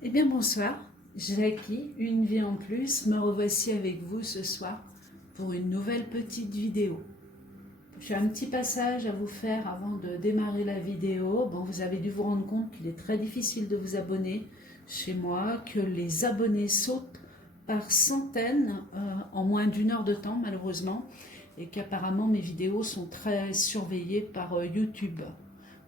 Eh bien bonsoir, Jackie, une vie en plus, me revoici avec vous ce soir pour une nouvelle petite vidéo. J'ai un petit passage à vous faire avant de démarrer la vidéo. Bon, vous avez dû vous rendre compte qu'il est très difficile de vous abonner chez moi, que les abonnés sautent par centaines en moins d'une heure de temps malheureusement, et qu'apparemment mes vidéos sont très surveillées par YouTube.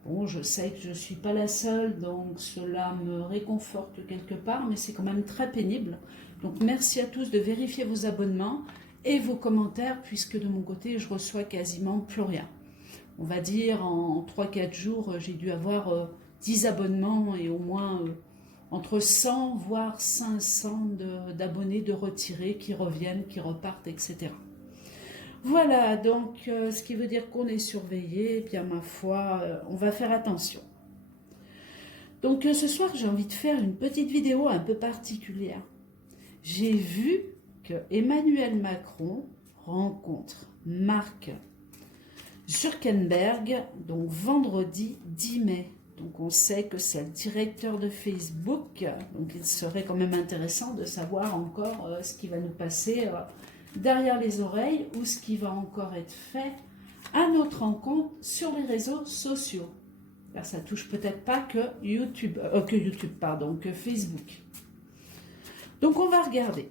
Bon, je sais que je ne suis pas la seule, donc cela me réconforte quelque part, mais c'est quand même très pénible. Donc merci à tous de vérifier vos abonnements et vos commentaires, puisque de mon côté, je reçois quasiment plus rien. On va dire en 3-4 jours, j'ai dû avoir 10 abonnements et au moins entre 100 voire 500 d'abonnés de retirés qui reviennent, qui repartent, etc. Voilà, donc ce qui veut dire qu'on est surveillé, et bien ma foi, on va faire attention. Donc ce soir, j'ai envie de faire une petite vidéo un peu particulière. J'ai vu que Emmanuel Macron rencontre Mark Zuckerberg, donc vendredi 10 mai. Donc on sait que c'est le directeur de Facebook, donc il serait quand même intéressant de savoir encore ce qui va nous passer derrière les oreilles ou ce qui va encore être fait à notre rencontre sur les réseaux sociaux. Car ça touche peut-être pas que que Facebook. Donc on va regarder.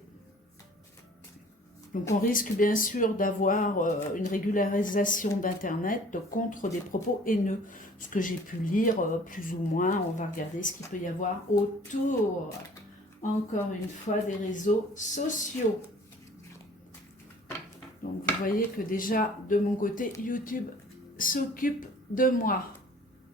Donc on risque bien sûr d'avoir une régularisation d'Internet contre des propos haineux. Ce que j'ai pu lire plus ou moins, on va regarder ce qu'il peut y avoir autour, encore une fois, des réseaux sociaux. Donc vous voyez que déjà de mon côté, YouTube s'occupe de moi.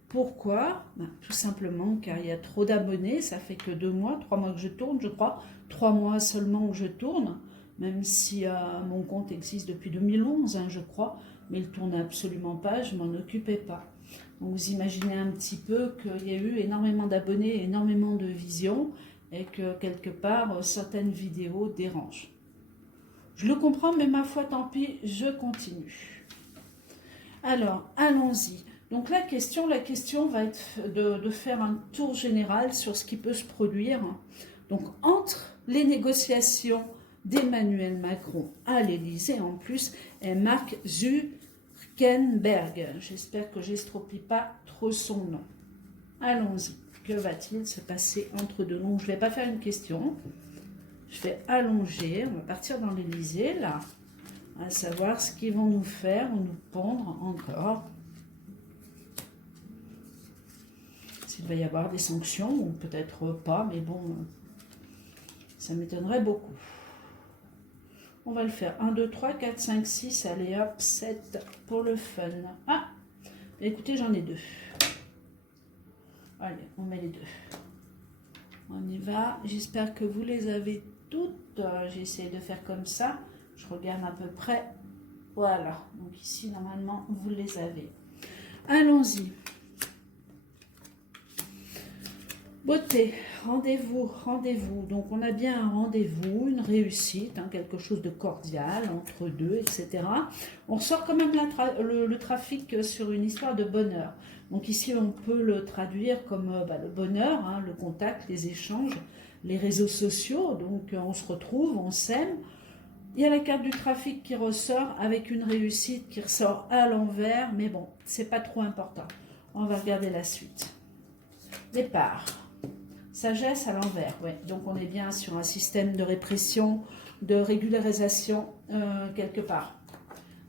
Pourquoi? Tout simplement car il y a trop d'abonnés, ça fait que 2 mois, 3 mois que je tourne, je crois. 3 mois seulement où je tourne, même si mon compte existe depuis 2011, je crois, mais il ne tourne absolument pas, je ne m'en occupais pas. Donc vous imaginez un petit peu qu'il y a eu énormément d'abonnés, énormément de visions, et que quelque part, certaines vidéos dérangent. Je le comprends, mais ma foi, tant pis, je continue. Alors, allons-y. Donc la question va être de faire un tour général sur ce qui peut se produire. Donc entre les négociations d'Emmanuel Macron à l'Élysée en plus et Mark Zuckerberg. J'espère que je n'estropie pas trop son nom. Allons-y. Que va-t-il se passer entre deux noms? Je ne vais pas faire une question. Je vais allonger. On va partir dans l'Élysée là. À savoir ce qu'ils vont nous faire ou nous pondre encore. S'il va y avoir des sanctions, ou peut-être pas, mais bon, ça m'étonnerait beaucoup. On va le faire. 1, 2, 3, 4, 5, 6, allez hop, 7 pour le fun. Ah, écoutez, j'en ai 2. Allez, on met les 2. On y va. J'espère que vous les avez toutes. J'essaie de faire comme ça. Je regarde à peu près. Voilà. Donc ici, normalement, vous les avez. Allons-y. Beauté, rendez-vous, rendez-vous. Donc on a bien un rendez-vous, une réussite, quelque chose de cordial entre deux, etc. On ressort quand même le trafic sur une histoire de bonheur. Donc ici on peut le traduire comme le bonheur, le contact, les échanges, les réseaux sociaux. Donc on se retrouve, on s'aime. Il y a la carte du trafic qui ressort avec une réussite qui ressort à l'envers, mais bon, c'est pas trop important. On va regarder la suite. Départ. Sagesse à l'envers, ouais. Donc on est bien sur un système de répression, de régularisation quelque part.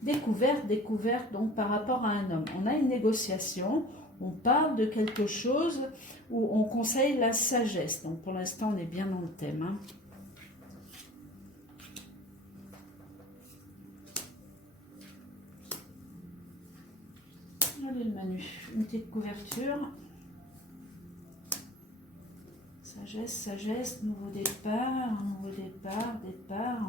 Découverte donc par rapport à un homme. On a une négociation, on parle de quelque chose où on conseille la sagesse. Donc pour l'instant on est bien dans le thème. Allez le manu, une petite couverture. Sagesse, nouveau départ, on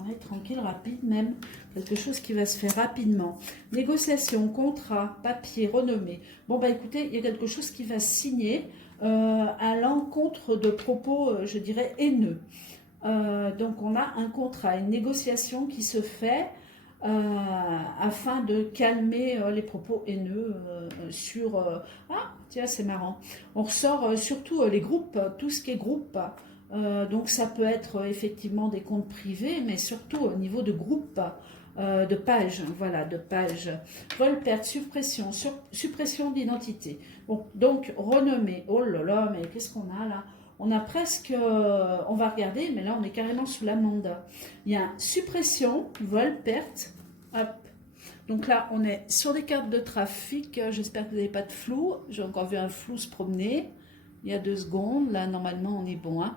est tranquille, rapide même, quelque chose qui va se faire rapidement. Négociation, contrat, papier, renommée. Bon bah écoutez, il y a quelque chose qui va se signer à l'encontre de propos, je dirais, haineux. Donc on a un contrat, une négociation qui se fait afin de calmer les propos haineux sur... ah, tiens, c'est marrant. On ressort surtout les groupes, tout ce qui est groupe, Donc ça peut être effectivement des comptes privés, mais surtout au niveau de groupes, de pages, voilà, de pages. Vol, perte, suppression, suppression d'identité. Bon, donc renommée. Oh là là, mais qu'est-ce qu'on a là? On a presque, on va regarder, mais là on est carrément sous l'amende. Il y a suppression, vol, perte, hop. Donc là on est sur les cartes de trafic, j'espère que vous n'avez pas de flou, j'ai encore vu un flou se promener, il y a 2 secondes, là normalement on est bon. Hein.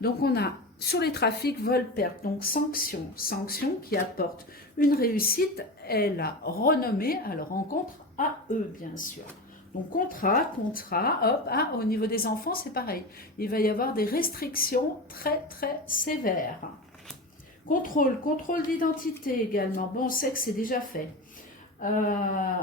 Donc on a sur les trafics, vol, perte, donc sanction, sanction qui apporte une réussite et la renommée à leur rencontre à eux bien sûr. Donc contrat, hop, hein, au niveau des enfants c'est pareil. Il va y avoir des restrictions très très sévères. Contrôle d'identité également. Bon, on sait que c'est déjà fait.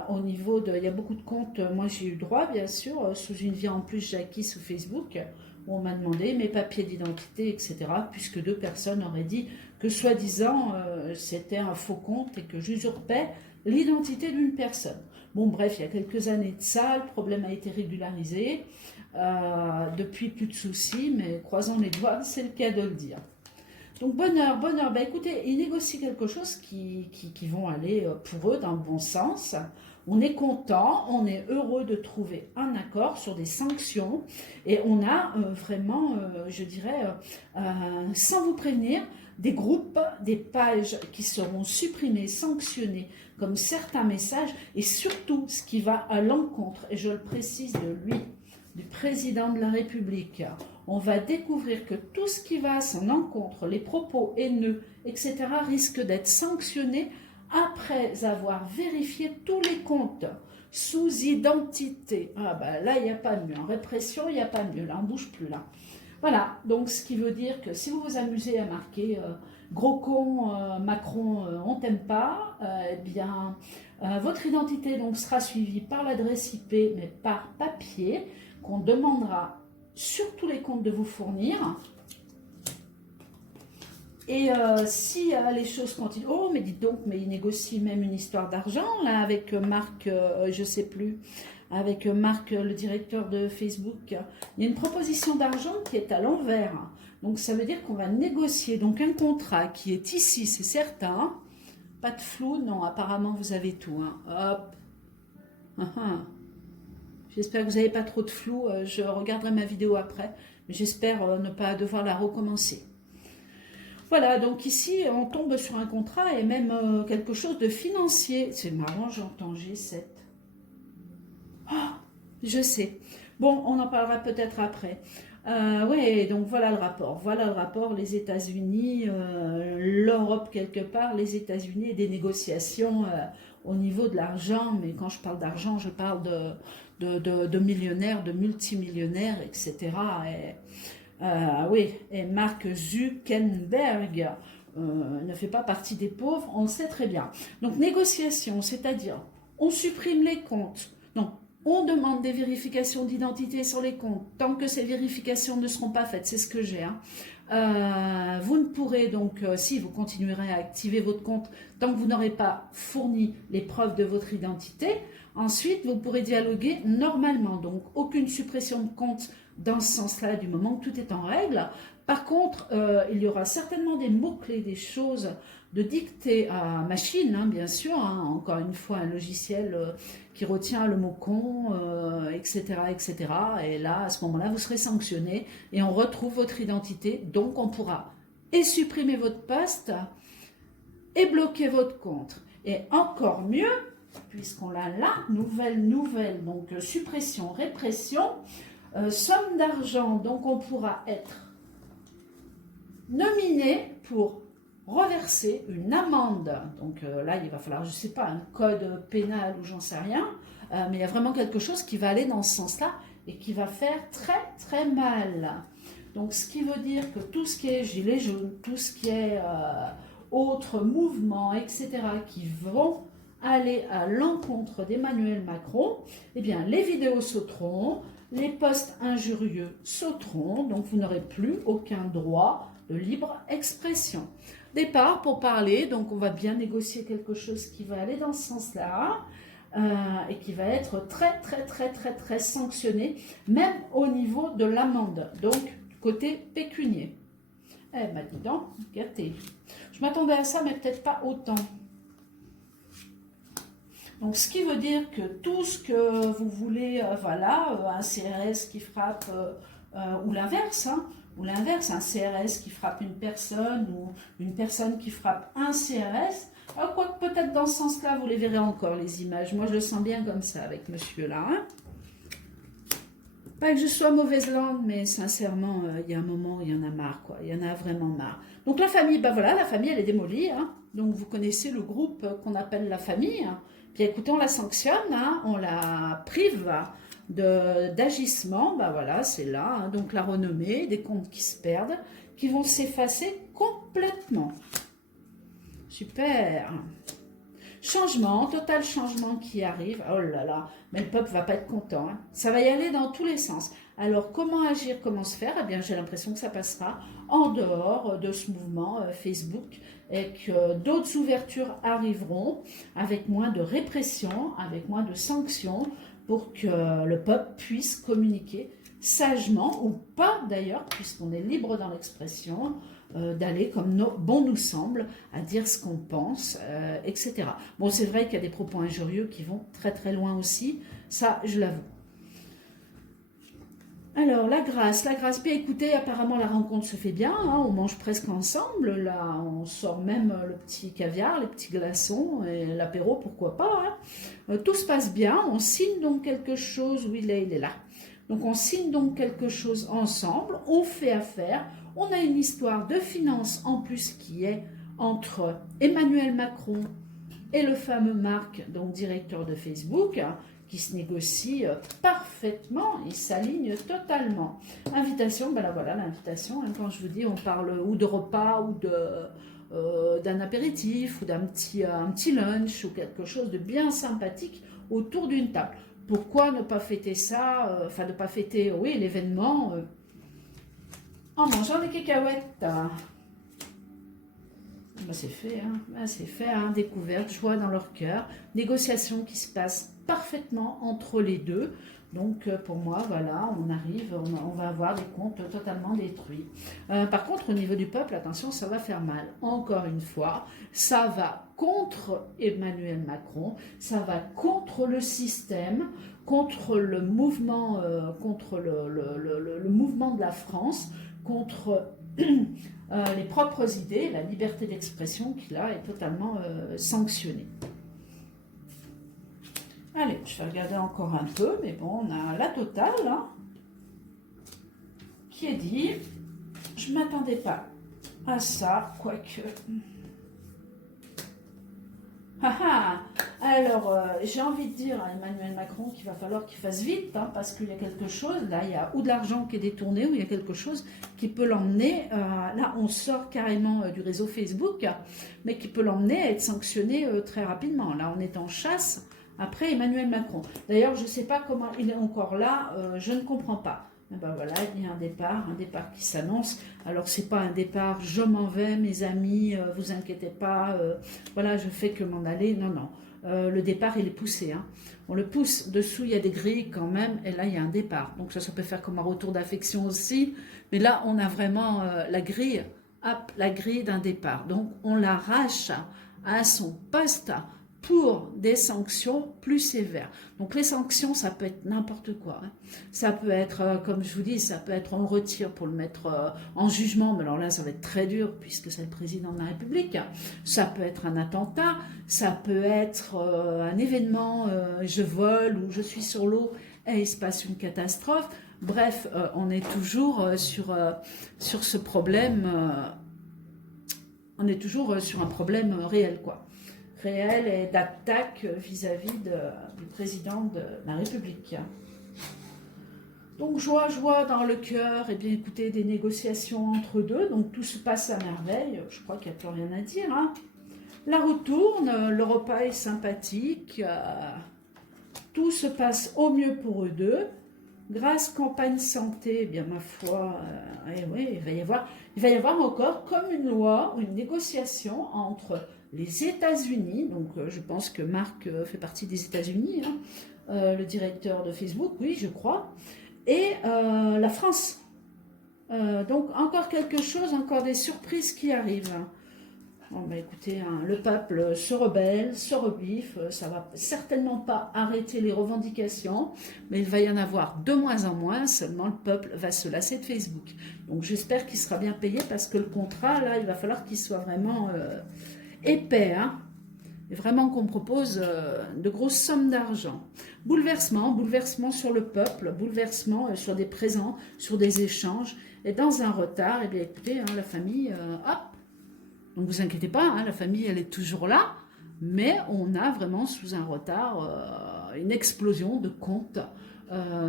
Au niveau de, il y a beaucoup de comptes, moi j'ai eu droit bien sûr, sous une vie en plus Jackie sous Facebook, où on m'a demandé mes papiers d'identité, etc. Puisque 2 personnes auraient dit que soi-disant c'était un faux compte et que j'usurpais l'identité d'une personne. Bon bref, il y a quelques années de ça, le problème a été régularisé. Depuis plus de soucis, mais croisons les doigts, c'est le cas de le dire. Donc bonheur, bonheur, bah écoutez, ils négocient quelque chose qui vont aller pour eux dans le bon sens. On est content, on est heureux de trouver un accord sur des sanctions et on a vraiment, je dirais, sans vous prévenir, des groupes, des pages qui seront supprimées, sanctionnées, comme certains messages et surtout ce qui va à l'encontre, et je le précise de lui, du président de la République. On va découvrir que tout ce qui va à son encontre, les propos haineux, etc., risque d'être sanctionné après avoir vérifié tous les comptes sous identité. Ah ben là, il n'y a pas mieux. En répression, il n'y a pas mieux. Là, on ne bouge plus là. Voilà, donc ce qui veut dire que si vous vous amusez à marquer gros con, Macron, on t'aime pas, eh bien, votre identité donc sera suivie par l'adresse IP, mais par papier, qu'on demandera sur tous les comptes de vous fournir. Et si les choses continuent, oh mais dites donc, mais il négocie même une histoire d'argent là avec Marc, je sais plus, avec Marc, le directeur de Facebook. Il y a une proposition d'argent qui est à l'envers. Donc ça veut dire qu'on va négocier donc un contrat qui est ici, c'est certain. Pas de flou, non, apparemment vous avez tout. Hein. Hop. J'espère que vous n'avez pas trop de flou. Je regarderai ma vidéo après. Mais j'espère ne pas devoir la recommencer. Voilà, donc ici, on tombe sur un contrat et même quelque chose de financier. C'est marrant, j'entends G7. Oh, je sais. Bon, on en parlera peut-être après. Oui, donc voilà le rapport. Voilà le rapport, les États-Unis, l'Europe quelque part, les États-Unis et des négociations au niveau de l'argent. Mais quand je parle d'argent, je parle de millionnaires, de multimillionnaires, etc. Oui, et Mark Zuckerberg ne fait pas partie des pauvres, on le sait très bien. Donc négociation, c'est-à-dire on supprime les comptes. Non, on demande des vérifications d'identité sur les comptes. Tant que ces vérifications ne seront pas faites, c'est ce que j'ai. Vous ne pourrez donc, si vous continuerez à activer votre compte, tant que vous n'aurez pas fourni les preuves de votre identité, ensuite vous pourrez dialoguer normalement. Donc aucune suppression de compte dans ce sens-là du moment que tout est en règle. Par contre, il y aura certainement des mots-clés, des choses de dictée à machine, hein, bien sûr, hein, encore une fois un logiciel qui retient le mot con, etc., etc. Et là, à ce moment-là, vous serez sanctionné et on retrouve votre identité. Donc, on pourra et supprimer votre poste et bloquer votre compte. Et encore mieux, puisqu'on l'a là, nouvelle, donc suppression, répression, somme d'argent. Donc, on pourra être nominé pour reverser une amende. Donc là, il va falloir, je ne sais pas, un code pénal ou j'en sais rien, mais il y a vraiment quelque chose qui va aller dans ce sens-là et qui va faire très très mal. Donc ce qui veut dire que tout ce qui est gilets jaunes, tout ce qui est autres mouvements, etc., qui vont aller à l'encontre d'Emmanuel Macron, eh bien les vidéos sauteront, les posts injurieux sauteront, donc vous n'aurez plus aucun droit de libre expression. Départ pour parler, donc on va bien négocier quelque chose qui va aller dans ce sens-là et qui va être très très très très très sanctionné, même au niveau de l'amende. Donc du côté pécunier. Eh ben dis donc, gâté. Je m'attendais à ça, mais peut-être pas autant. Donc, ce qui veut dire que tout ce que vous voulez, voilà, un CRS qui frappe, ou l'inverse, hein, ou l'inverse, un CRS qui frappe une personne, ou une personne qui frappe un CRS, quoique peut-être dans ce sens-là, vous les verrez encore, les images. Moi, je le sens bien comme ça, avec monsieur-là. Hein. Pas que je sois mauvaise langue, mais sincèrement, il y a un moment où il y en a marre, quoi. Il y en a vraiment marre. Donc, la famille, ben voilà, la famille, elle est démolie. Hein. Donc, vous connaissez le groupe qu'on appelle la famille. Hein. Puis écoutez, on la sanctionne, hein, on la prive d'agissement, ben voilà, c'est là, hein, donc la renommée, des comptes qui se perdent, qui vont s'effacer complètement. Super. Changement, total changement qui arrive, oh là là, mais le peuple va pas être content, hein. Ça va y aller dans tous les sens. Alors comment agir, comment se faire? Eh bien j'ai l'impression que ça passera en dehors de ce mouvement Facebook, et que d'autres ouvertures arriveront avec moins de répression, avec moins de sanctions, pour que le peuple puisse communiquer sagement, ou pas d'ailleurs, puisqu'on est libre dans l'expression, d'aller comme bon nous semble, à dire ce qu'on pense, etc. Bon, c'est vrai qu'il y a des propos injurieux qui vont très très loin aussi, ça je l'avoue. Alors, la grâce, bien écoutez, apparemment la rencontre se fait bien, hein, on mange presque ensemble, là on sort même le petit caviar, les petits glaçons et l'apéro, pourquoi pas, hein. Tout se passe bien, on signe donc quelque chose, oui là il est là, donc on signe donc quelque chose ensemble, on fait affaire, on a une histoire de finance en plus qui est entre Emmanuel Macron et le fameux Marc, donc directeur de Facebook, hein, qui se négocie parfaitement, il s'aligne totalement. Invitation, ben là voilà l'invitation, hein, quand je vous dis on parle ou de repas ou d'un apéritif ou un petit lunch ou quelque chose de bien sympathique autour d'une table. Pourquoi ne pas fêter ça, enfin ne pas fêter, oui, l'événement en mangeant des cacahuètes. Ben, c'est fait, hein. Ben, c'est fait, hein. Découverte, joie dans leur cœur, négociation qui se passe parfaitement entre les deux. Donc pour moi, voilà, on arrive, on va avoir des comptes totalement détruits. Par contre, au niveau du peuple, attention, ça va faire mal. Encore une fois, ça va contre Emmanuel Macron, ça va contre le système, contre le mouvement, contre le mouvement de la France, contre les propres idées, la liberté d'expression qui là est totalement sanctionnée. Allez, je vais regarder encore un peu, mais bon, on a la totale, hein, qui est dit. Je ne m'attendais pas à ça, quoique. Alors, j'ai envie de dire à Emmanuel Macron qu'il va falloir qu'il fasse vite, hein, parce qu'il y a quelque chose, là, il y a ou de l'argent qui est détourné, ou il y a quelque chose qui peut l'emmener, là, on sort carrément du réseau Facebook, mais qui peut l'emmener à être sanctionné très rapidement. Là, on est en chasse après Emmanuel Macron. D'ailleurs, je ne sais pas comment il est encore là, je ne comprends pas. Et ben voilà, il y a un départ qui s'annonce. Alors, c'est pas un départ, je m'en vais, mes amis, vous inquiétez pas, voilà, je fais que m'en aller. Non, non. Le départ, il est poussé. Hein. On le pousse. Dessous, il y a des grilles quand même, et là, il y a un départ. Donc, ça peut faire comme un retour d'affection aussi. Mais là, on a vraiment la grille, hop, la grille d'un départ. Donc, on l'arrache à son poste pour des sanctions plus sévères. Donc les sanctions, ça peut être n'importe quoi. Hein. Ça peut être, comme je vous dis, ça peut être on le retire pour le mettre en jugement, mais alors là, ça va être très dur puisque c'est le président de la République. Ça peut être un attentat, ça peut être un événement, je vole ou je suis sur l'eau et il se passe une catastrophe. Bref, on est toujours sur ce problème, on est toujours sur un problème réel, quoi. Réel et d'attaque vis-à-vis du président de la République. Donc joie dans le cœur, et bien écoutez, des négociations entre deux, donc tout se passe à merveille, je crois qu'il n'y a plus rien à dire. Hein. La roue tourne, le repas est sympathique, tout se passe au mieux pour eux deux. Grâce campagne santé, eh bien ma foi, oui, il va y avoir encore comme une loi ou une négociation entre les États-Unis, donc je pense que Marc fait partie des États-Unis, hein, le directeur de Facebook, oui, je crois, et la France. Donc encore quelque chose, encore des surprises qui arrivent. Bon, bah écoutez, hein, le peuple se rebelle, se rebiffe, ça va certainement pas arrêter les revendications, mais il va y en avoir de moins en moins, seulement le peuple va se lasser de Facebook. Donc j'espère qu'il sera bien payé parce que le contrat, là, il va falloir qu'il soit vraiment épais, hein, et vraiment qu'on propose de grosses sommes d'argent. Bouleversement, bouleversement sur le peuple, bouleversement sur des présents, sur des échanges, et dans un retard, et bien écoutez, hein, la famille, hop. Donc vous inquiétez pas, hein, la famille elle est toujours là, mais on a vraiment sous un retard une explosion de comptes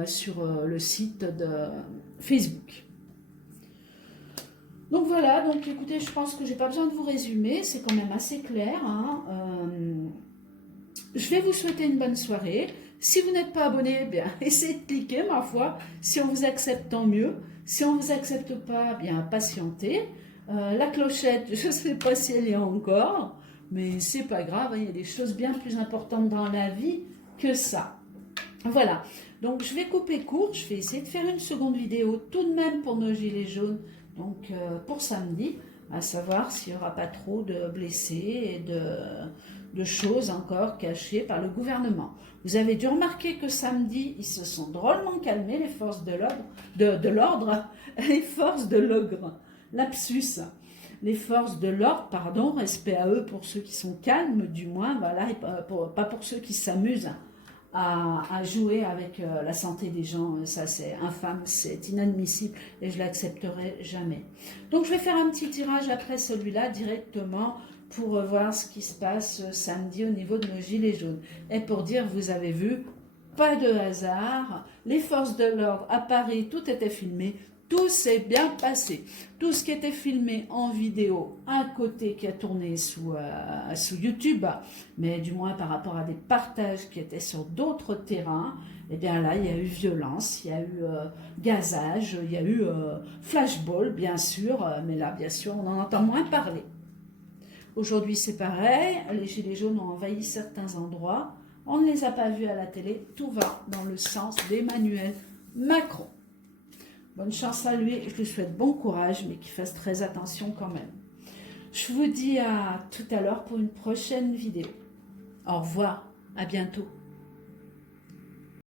sur le site de Facebook. Donc voilà, donc écoutez, je pense que j'ai pas besoin de vous résumer, c'est quand même assez clair. Hein, je vais vous souhaiter une bonne soirée. Si vous n'êtes pas abonné, bien essayez de cliquer, ma foi. Si on vous accepte, tant mieux. Si on ne vous accepte pas, bien patientez. La clochette, je ne sais pas si elle y est encore, mais c'est pas grave, hein, il y a des choses bien plus importantes dans la vie que ça. Voilà, donc je vais couper court, je vais essayer de faire une seconde vidéo tout de même pour nos gilets jaunes, donc pour samedi, à savoir s'il n'y aura pas trop de blessés et de choses encore cachées par le gouvernement. Vous avez dû remarquer que samedi, ils se sont drôlement calmés, les forces de l'ordre, les forces de l'ogre. Lapsus, les forces de l'ordre, pardon, respect à eux pour ceux qui sont calmes, du moins, voilà, et pas pour ceux qui s'amusent à jouer avec la santé des gens. Ça, c'est infâme, c'est inadmissible et je l'accepterai jamais. Donc, je vais faire un petit tirage après celui-là directement pour voir ce qui se passe samedi au niveau de nos gilets jaunes. Et pour dire, vous avez vu, pas de hasard, les forces de l'ordre à Paris, tout était filmé. Tout s'est bien passé. Tout ce qui était filmé en vidéo, un côté qui a tourné sous YouTube, mais du moins par rapport à des partages qui étaient sur d'autres terrains, et bien là, il y a eu violence, il y a eu gazage, il y a eu flashball, bien sûr, mais là, bien sûr, on en entend moins parler. Aujourd'hui, c'est pareil, les gilets jaunes ont envahi certains endroits, on ne les a pas vus à la télé, tout va dans le sens d'Emmanuel Macron. Bonne chance à lui, je lui souhaite bon courage, mais qu'il fasse très attention quand même. Je vous dis à tout à l'heure pour une prochaine vidéo. Au revoir, à bientôt.